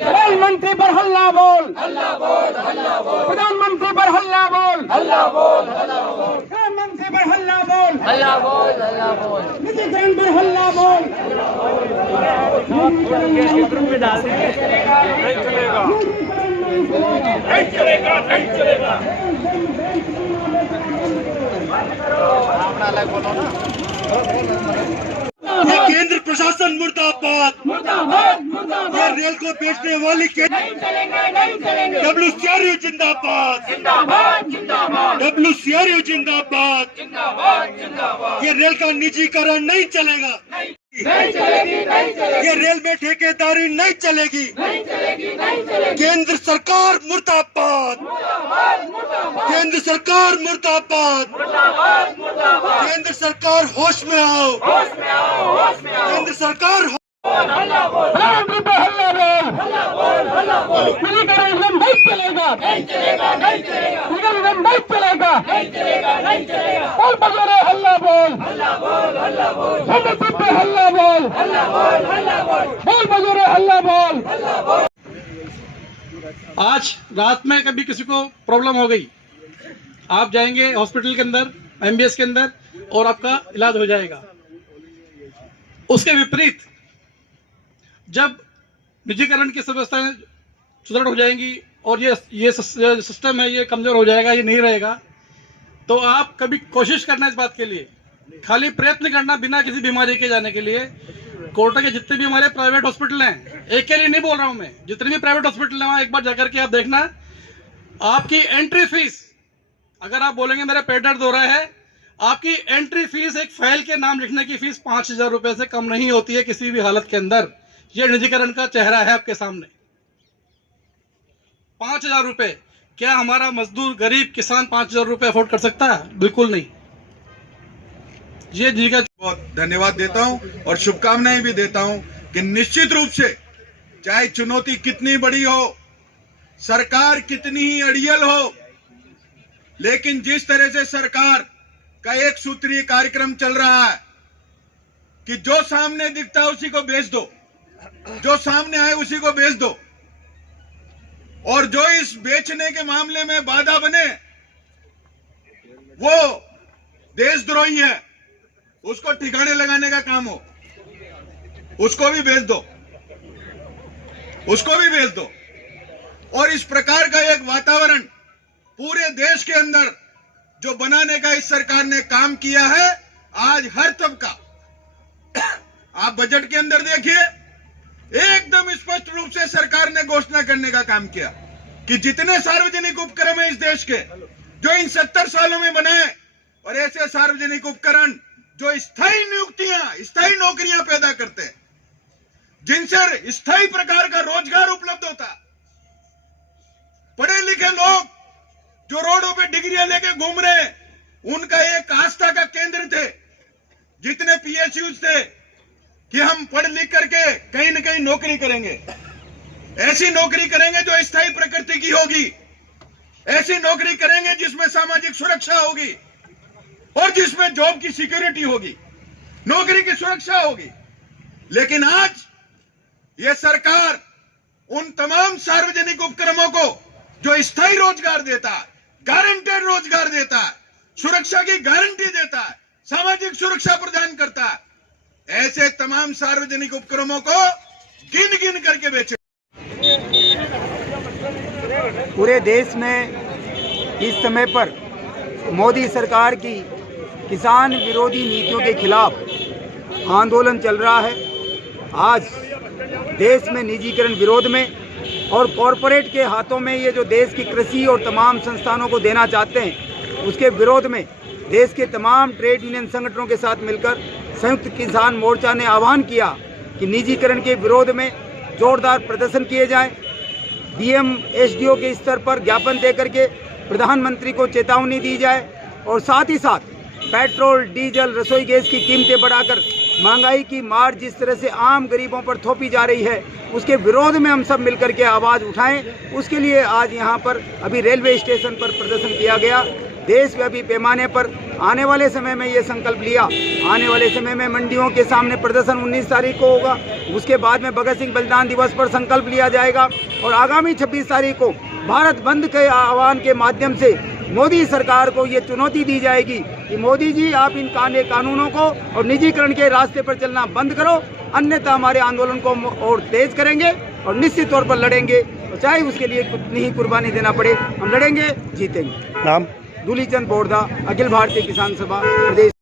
प्रधानमंत्री पर हल्ला बोल, प्रधानमंत्री पर हल्ला बोल, प्रधानमंत्री पर हल्ला बोल, निजीकरण पर हल्ला बोल। में डाल देंगे, नहीं चलेगा, नहीं चलेगा, नहीं चलेगा। ये केंद्र प्रशासन मुर्दाबाद, ये रेल को बेचने वाली WCRU जिंदाबाद, WCRU जिंदाबाद। ये रेल का निजीकरण नहीं चलेगा, ये रेल में ठेकेदारी नहीं चलेगी। केंद्र सरकार मुर्दाबाद, केंद्र सरकार मुर्दाबाद। केंद्र सरकार होश में आओ, केंद्र सरकार प्रधानमंत्री पर हल्ला बोल, निजीकरण नहीं चलेगा, निजीकरण नहीं चलेगा। बोल बजोरे हल्ला बोल, प्रधानमंत्री पर हल्ला बोल, बोल बजोरे हल्ला बोल। आज रात में कभी किसी को प्रॉब्लम हो गई, आप जाएंगे हॉस्पिटल के अंदर, MBS के अंदर, और आपका इलाज हो जाएगा। उसके विपरीत जब निजीकरण की व्यवस्थाएं सुदृढ़ हो जाएंगी और ये सिस्टम है ये कमजोर हो जाएगा, ये नहीं रहेगा, तो आप कभी कोशिश करना इस बात के लिए, खाली प्रयत्न करना बिना किसी बीमारी के जाने के लिए। कोटा के जितने भी हमारे प्राइवेट हॉस्पिटल हैं, एक के लिए नहीं बोल रहा हूं मैं, जितने भी प्राइवेट हॉस्पिटल हैं वहां एक बार जाकर के आप देखना, आपकी एंट्री फीस, अगर आप बोलेंगे मेरा पेट दर्द हो रहा है, आपकी एंट्री फीस, एक फाइल के नाम लिखने की फीस 5,000 रुपए से कम नहीं होती है किसी भी हालत के अंदर। यह निजीकरण का चेहरा है आपके सामने। 5,000 रुपए, क्या हमारा मजदूर गरीब किसान 5,000 रुपए अफोर्ड कर सकता है? बिल्कुल नहीं। ये जी का बहुत धन्यवाद देता हूं और शुभकामनाएं भी देता हूं कि निश्चित रूप से चाहे चुनौती कितनी बड़ी हो, सरकार कितनी ही अड़ियल हो, लेकिन जिस तरह से सरकार का एक सूत्रीय कार्यक्रम चल रहा है कि जो सामने दिखता है उसी को बेच दो, जो सामने आए उसी को बेच दो, और जो इस बेचने के मामले में बाधा बने वो देशद्रोही है, उसको ठिकाने लगाने का काम हो, उसको भी बेच दो, उसको भी बेच दो। और इस प्रकार का एक वातावरण पूरे देश के अंदर जो बनाने का इस सरकार ने काम किया है, आज हर तबका, आप बजट के अंदर देखिए, एकदम स्पष्ट रूप से सरकार ने घोषणा करने का काम किया कि जितने सार्वजनिक उपक्रम है इस देश के, जो इन 70 सालों में बनाए, और ऐसे सार्वजनिक उपकरण जो स्थायी नियुक्तियां, स्थायी नौकरियां पैदा करते हैं, जिनसे स्थायी प्रकार का रोजगार उपलब्ध होता, पढ़े लिखे लोग जो रोडों पे डिग्रियां लेके घूम रहे, उनका एक आस्था का केंद्र थे, जितने PSUs थे कि हम पढ़ लिख करके कहीं न कहीं नौकरी करेंगे, ऐसी नौकरी करेंगे जो स्थायी प्रकृति की होगी, ऐसी नौकरी करेंगे जिसमें सामाजिक सुरक्षा होगी और जिसमें जॉब की सिक्योरिटी होगी, नौकरी की सुरक्षा होगी। लेकिन आज यह सरकार उन तमाम सार्वजनिक उपक्रमों को जो स्थायी रोजगार देता है, गारंटेड रोजगार देता है, सुरक्षा की गारंटी देता है, सामाजिक सुरक्षा प्रदान करता है, ऐसे तमाम सार्वजनिक उपक्रमों को गिन गिन करके बेचे। पूरे देश में इस समय पर मोदी सरकार की किसान विरोधी नीतियों के खिलाफ आंदोलन चल रहा है। आज देश में निजीकरण विरोध में और कॉरपोरेट के हाथों में ये जो देश की कृषि और तमाम संस्थानों को देना चाहते हैं, उसके विरोध में देश के तमाम ट्रेड यूनियन संगठनों के साथ मिलकर संयुक्त किसान मोर्चा ने आह्वान किया कि निजीकरण के विरोध में जोरदार प्रदर्शन किए जाएं। DM SDO के स्तर पर ज्ञापन देकर के प्रधानमंत्री को चेतावनी दी जाए और साथ ही साथ पेट्रोल, डीजल, रसोई गैस की कीमतें बढ़ाकर महंगाई की मार जिस तरह से आम गरीबों पर थोपी जा रही है, उसके विरोध में हम सब मिलकर के आवाज़ उठाएं। उसके लिए आज यहाँ पर अभी रेलवे स्टेशन पर प्रदर्शन किया गया। देशव्यापी पैमाने पर आने वाले समय में ये संकल्प लिया, आने वाले समय में मंडियों के सामने प्रदर्शन 19 तारीख को होगा, उसके बाद में भगत सिंह बलिदान दिवस पर संकल्प लिया जाएगा और आगामी 26 तारीख को भारत बंद के आह्वान के माध्यम से मोदी सरकार को ये चुनौती दी जाएगी कि मोदी जी आप इन कानूनों को और निजीकरण के रास्ते पर चलना बंद करो, अन्यथा हमारे आंदोलन को और तेज करेंगे और निश्चित तौर पर लड़ेंगे, चाहे उसके लिए कितनी ही कुर्बानी देना पड़े, हम लड़ेंगे, जीतेंगे। नाम? दूलीचंद बोरदा, अखिल भारतीय किसान सभा प्रदेश।